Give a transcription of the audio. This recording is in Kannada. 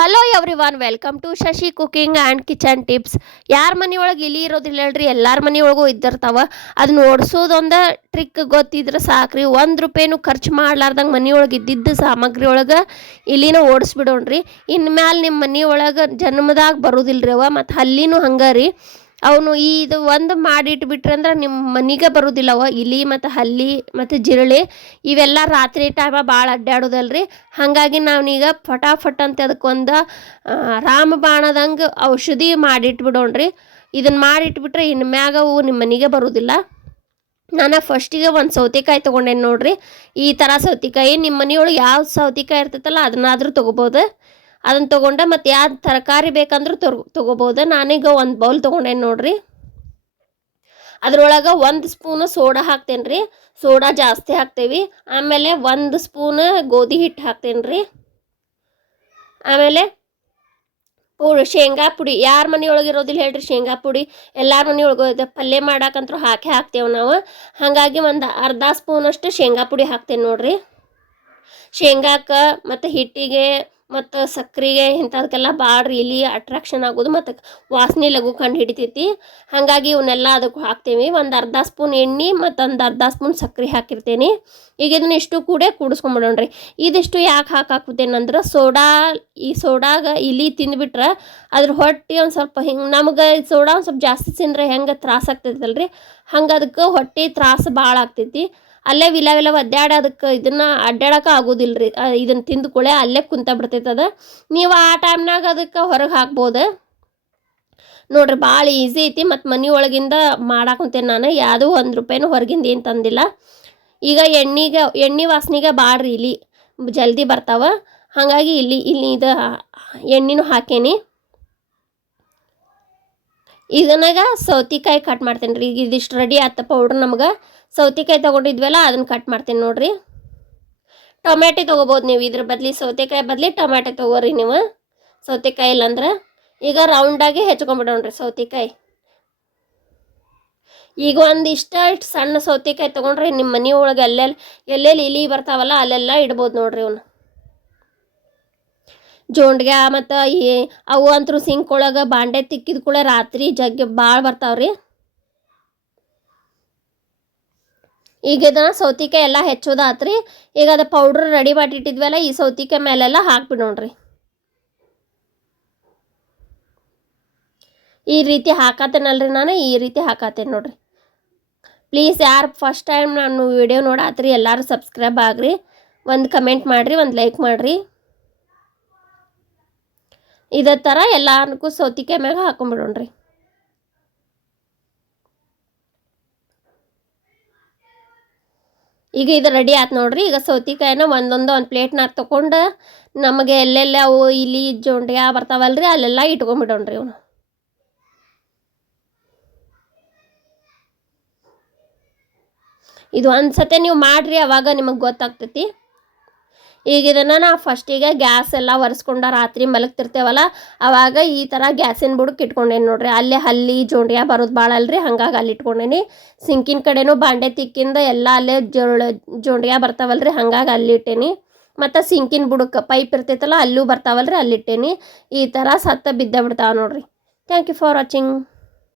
Hello everyone welcome to Shashi cooking and kitchen tips ಯಾರ ಮನೆಯೊಳಗೆ ಇಲಿ ಇರೋದಿಲ್ಲ ಹೇಳ್ರಿ, ಎಲ್ಲರ ಮನೆಯೊಳಗೂ ಇದ್ದಿರ್ತಾವೆ. ಅದನ್ನ ಓಡಿಸೋದೊಂದು ಟ್ರಿಕ್ ಗೊತ್ತಿದ್ರೆ ಸಾಕ್ರಿ. ಒಂದು ರೂಪಾಯಿನೂ ಖರ್ಚು ಮಾಡ್ಲಾರ್ದಂಗೆ ಮನೆಯೊಳಗೆ ಇದ್ದಿದ್ದ ಸಾಮಗ್ರಿ ಒಳಗೆ ಇಲಿನ ಓಡಿಸ್ಬಿಡೋಣ್ರಿ. ಇನ್ಮ್ಯಾಲೆ ನಿಮ್ಮ ಮನೆಯೊಳಗೆ ಜನ್ಮದಾಗ ಬರೋದಿಲ್ಲ ರೀ ಅವ ಮತ್ತು ಅಲ್ಲಿನೂ ಹಂಗೆ ರೀ. ಅವನು ಇದು ಒಂದು ಮಾಡಿಟ್ಬಿಟ್ರೆ ಅಂದ್ರೆ ನಿಮ್ಮ ಮನೆಗೆ ಅವ ಇಲಿ ಮತ್ತು ಹಲ್ಲಿ ಮತ್ತು ಜಿರಳೆ ಇವೆಲ್ಲ ರಾತ್ರಿ ಟೈಮ ಭಾಳ ಅಡ್ಡಾಡೋದಲ್ರಿ ಹಾಗಾಗಿ ನಾವೀಗ ಫಟಾಫಟ್ ಅಂತ ಅದಕ್ಕೊಂದು ರಾಮಬಾಣದಂಗೆ ಔಷಧಿ ಮಾಡಿಟ್ಬಿಡೋಣ್ರಿ. ಇದನ್ನು ಮಾಡಿಟ್ಬಿಟ್ರೆ ಇನ್ನು ಮ್ಯಾಗ ಅವು ನಿಮ್ಮ ಮನೆಗೆ ಬರೋದಿಲ್ಲ. ನಾನು ಫಸ್ಟಿಗೆ ಒಂದು ಸೌತೆಕಾಯಿ ತೊಗೊಂಡೇನಿ ನೋಡ್ರಿ. ಈ ಥರ ಸೌತೆಕಾಯಿ ನಿಮ್ಮ ಮನೆಯೊಳಗೆ ಯಾವ ಸೌತೆಕಾಯಿ ಇರ್ತೈತಲ್ಲ ಅದನ್ನಾದ್ರೂ ತೊಗೋಬೋದು. ಅದನ್ನು ತೊಗೊಂಡೆ, ಮತ್ತು ಯಾವ ತರಕಾರಿ ಬೇಕಂದ್ರೂ ತೊಗೊ ತೊಗೋಬೋದು. ನಾನೀಗ ಒಂದು ಬೌಲ್ ತೊಗೊಂಡೇನು ನೋಡ್ರಿ. ಅದ್ರೊಳಗೆ ಒಂದು ಸ್ಪೂನು ಸೋಡಾ ಹಾಕ್ತೇನೆ ರೀ ಸೋಡಾ ಜಾಸ್ತಿ ಹಾಕ್ತೇವೆ. ಆಮೇಲೆ ಒಂದು ಸ್ಪೂನ್ ಗೋಧಿ ಹಿಟ್ಟು ಹಾಕ್ತೇನೆ ರೀ ಆಮೇಲೆ ಪುಡಿ, ಶೇಂಗಾ ಪುಡಿ. ಯಾರ ಮನೆಯೊಳಗೆ ಇರೋದಿಲ್ಲ ಹೇಳ್ರಿ ಶೇಂಗಾ ಪುಡಿ. ಎಲ್ಲಾರ ಮನೆಯೊಳಗೆ ಪಲ್ಯ ಮಾಡಾಕಂತೂ ಹಾಕಿ ಹಾಕ್ತೇವೆ ನಾವು. ಹಾಗಾಗಿ ಒಂದು ಅರ್ಧ ಸ್ಪೂನಷ್ಟು ಶೇಂಗಾ ಪುಡಿ ಹಾಕ್ತೇನೆ ನೋಡ್ರಿ. ಶೇಂಗಾಕ ಮತ್ತು ಹಿಟ್ಟಿಗೆ ಮತ್ತು ಸಕ್ಕರೆಗೆ ಇಂಥದಕ್ಕೆಲ್ಲ ಭಾಳ ರೀಲಿ ಅಟ್ರಾಕ್ಷನ್ ಆಗೋದು ಮತ್ತು ವಾಸನೆ ಲಘು ಕಂಡು ಹಿಡಿತೈತಿ. ಹಾಗಾಗಿ ಇವನ್ನೆಲ್ಲ ಅದಕ್ಕೆ ಹಾಕ್ತೀವಿ. ಒಂದು ಅರ್ಧ ಸ್ಪೂನ್ ಎಣ್ಣೆ ಮತ್ತು ಒಂದು ಅರ್ಧ ಸ್ಪೂನ್ ಸಕ್ಕರೆ ಹಾಕಿರ್ತೀನಿ. ಈಗ ಇದನ್ನ ಇಷ್ಟು ಕೂಡ ಕೂಡಿಸ್ಕೊಂಬಿಡೋಣ್ರಿ. ಇದಿಷ್ಟು ಯಾಕೆ ಹಾಕಿ ಅಂದ್ರೆ ಸೋಡಾ, ಈ ಸೋಡಾಗ ಇಲಿ ತಿಂದ್ಬಿಟ್ರೆ ಅದ್ರ ಹೊಟ್ಟೆ ಒಂದು ಸ್ವಲ್ಪ ಹಿಂಗೆ ನಮ್ಗೆ ಸೋಡಾ ಒಂದು ಸ್ವಲ್ಪ ಜಾಸ್ತಿ ತಿಂದ್ರೆ ಹೆಂಗೆ ತ್ರಾಸ ಆಗ್ತೈತಲ್ರಿ? ಹಂಗೆ ಅದಕ್ಕೆ ಹೊಟ್ಟೆ ತ್ರಾಸ ಭಾಳ ಆಗ್ತೈತಿ. ಅಲ್ಲೇ ವಿಲ ವಿಲ ಒದ್ದಾಡ ಅದಕ್ಕೆ ಇದನ್ನು ಅಡ್ಡಾಡಕ್ಕೆ ಆಗೋದಿಲ್ಲ ರೀ ಇದನ್ನು ಕೂಳೆ ಅಲ್ಲೇ ಕುಂತ ಬಿಡ್ತೈತೆ ಅದು. ನೀವು ಆ ಟೈಮ್ನಾಗ ಅದಕ್ಕೆ ಹೊರಗೆ ಹಾಕ್ಬೋದು. ನೋಡ್ರಿ ಭಾಳ ಈಸಿ ಐತಿ ಮತ್ತು ಮನೆ ಒಳಗಿಂದ ಮಾಡಾಕುಂತೇನೆ ನಾನು. ಯಾವುದೂ ಒಂದು ರೂಪಾಯಿನೂ ಹೊರಗಿಂದ ಏನು ತಂದಿಲ್ಲ. ಈಗ ಎಣ್ಣೆಗೆ, ಎಣ್ಣೆ ವಾಸನೆಗೆ ಭಾಳ ರೀ ಇಲ್ಲಿ. ಜಲ್ದಿ ಬರ್ತಾವೆ. ಹಾಗಾಗಿ ಇಲ್ಲಿ ಇಲ್ಲಿ ಇದು ಎಣ್ಣೆನೂ ಹಾಕೇನಿ. ಇದನ್ನಾಗ ಸೌತಿಕಾಯಿ ಕಟ್ ಮಾಡ್ತೇನೆ ರೀ ಇದಿಷ್ಟು ರೆಡಿ ಆತ ಪೌಡ್ರ್ ನಮ್ಗೆ. ಸೌತೆಕಾಯಿ ತೊಗೊಂಡಿದ್ವಲ್ಲ, ಅದನ್ನು ಕಟ್ ಮಾಡ್ತೀನಿ ನೋಡಿರಿ. ಟೊಮ್ಯಾಟೊ ತೊಗೋಬೋದು ನೀವು, ಇದ್ರ ಬದಲಿ ಸೌತೆಕಾಯಿ ಬದಲಿ ಟೊಮ್ಯಾಟೊ ತೊಗೋರಿ ನೀವು. ಸೌತೆಕಾಯಿ ಇಲ್ಲಂದ್ರೆ ಈಗ ರೌಂಡಾಗಿ ಹೆಚ್ಕೊಂಬಿಡೋಣ್ರಿ ಸೌತೆಕಾಯಿ. ಈಗ ಇಷ್ಟು ಸಣ್ಣ ಸೌತೆಕಾಯಿ ತೊಗೊಂಡ್ರೆ ನಿಮ್ಮ ಮನೆ ಒಳಗೆ ಅಲ್ಲೆಲ್ಲಿ ಎಲ್ಲೆಲ್ಲಿ ಇಲಿ ಬರ್ತಾವಲ್ಲ, ಅಲ್ಲೆಲ್ಲ ಇಡ್ಬೋದು ನೋಡ್ರಿ ಅವನು ಜೋಂಡ್ಗೆ ಮತ್ತು ಈ ಅವು ಅಂತೂ ಸಿಂಕ್ ಒಳಗೆ ಬಾಂಡೆ ತಿಕ್ಕಿದ ಕೂಡ ರಾತ್ರಿ ಜಗ್ಗಿ ಭಾಳ ಬರ್ತಾವ್ರಿ. ಈಗ ಇದನ್ನ ಸೌತಿಕಾಯಿ ಎಲ್ಲ ಹೆಚ್ಚೋದಾತ್ರಿ ಈಗ ಅದು ಪೌಡ್ರ್ ರೆಡಿ ಮಾಡಿಟ್ಟಿದ್ವಲ್ಲ ಈ ಸೌತಿಕಾಯಿ ಮೇಲೆಲ್ಲ ಹಾಕ್ಬಿಡೋಣ್ರಿ ಈ ರೀತಿ ಹಾಕತ್ತೇನಲ್ರಿ ನಾನು, ಈ ರೀತಿ ಹಾಕತ್ತೇನೆ ನೋಡ್ರಿ. ಪ್ಲೀಸ್ ಯಾರು ಫಸ್ಟ್ ಟೈಮ್ ನಾನು ವಿಡಿಯೋ ನೋಡಾತ್ರಿ, ಎಲ್ಲರೂ ಸಬ್ಸ್ಕ್ರೈಬ್ ಆಗ್ರಿ. ಒಂದು ಕಮೆಂಟ್ ಮಾಡಿರಿ, ಒಂದು ಲೈಕ್ ಮಾಡಿರಿ. ಇದೇ ಥರ ಎಲ್ಲಾರ್ಗೂ ಸೌತಿಕಾಯಿ ಮ್ಯಾಗ ಹಾಕೊಂಡ್ಬಿಡೋಣ್ರಿ ಈಗ ಇದು ರೆಡಿ ಆಯ್ತು ನೋಡ್ರಿ. ಈಗ ಸೌತಿಕಾಯಿನ ಒಂದೊಂದು ಒಂದು ಪ್ಲೇಟ್ನಾಗ ತೊಗೊಂಡು ನಮಗೆ ಎಲ್ಲೆಲ್ಲ ಅವು ಜೋಂಡೆ ಜೊಂಡ್ಯ ಬರ್ತಾವಲ್ರಿ, ಅಲ್ಲೆಲ್ಲ ಇಟ್ಕೊಂಡ್ಬಿಡೋಣ್ರಿ ಅವನು ಇದು ಒಂದು ನೀವು ಮಾಡಿರಿ, ಅವಾಗ ನಿಮಗೆ ಗೊತ್ತಾಗ್ತೈತಿ. ಈಗ ಇದನ್ನು ನಾವು ಫಸ್ಟಿಗೆ ಗ್ಯಾಸ್ ಎಲ್ಲ ಒರೆಸ್ಕೊಂಡ ರಾತ್ರಿ ಮಲಗ್ತಿರ್ತೇವಲ್ಲ, ಅವಾಗ ಈ ಥರ ಗ್ಯಾಸಿನ ಬುಡಕ್ಕೆ ಇಟ್ಕೊಂಡೇನಿ ನೋಡ್ರಿ. ಅಲ್ಲೇ ಹಲ್ಲಿ, ಜೋಂಡಿಯಾ ಬರೋದು ಭಾಳ ಅಲ್ರಿ. ಹಂಗಾಗಿ ಅಲ್ಲಿ ಇಟ್ಕೊಂಡೇನಿ. ಸಿಂಕಿನ ಕಡೆನೂ ಬಾಂಡೆ ತಿಕ್ಕಿಂದ ಎಲ್ಲ ಅಲ್ಲೇ ಜೋಳ, ಜೋಂಡಿಯ ಬರ್ತಾವಲ್ರಿ. ಹಂಗಾಗಿ ಅಲ್ಲಿ ಇಟ್ಟೇನಿ. ಮತ್ತು ಸಿಂಕಿನ ಬುಡಕ್ಕೆ ಪೈಪ್ ಇರ್ತೈತಲ್ಲ, ಅಲ್ಲೂ ಬರ್ತಾವಲ್ರಿ. ಅಲ್ಲಿಟ್ಟೇನಿ ಈ ಥರ ಸತ್ತ ಬಿದ್ದ ಬಿಡ್ತಾವೆ ನೋಡ್ರಿ. Thank you for watching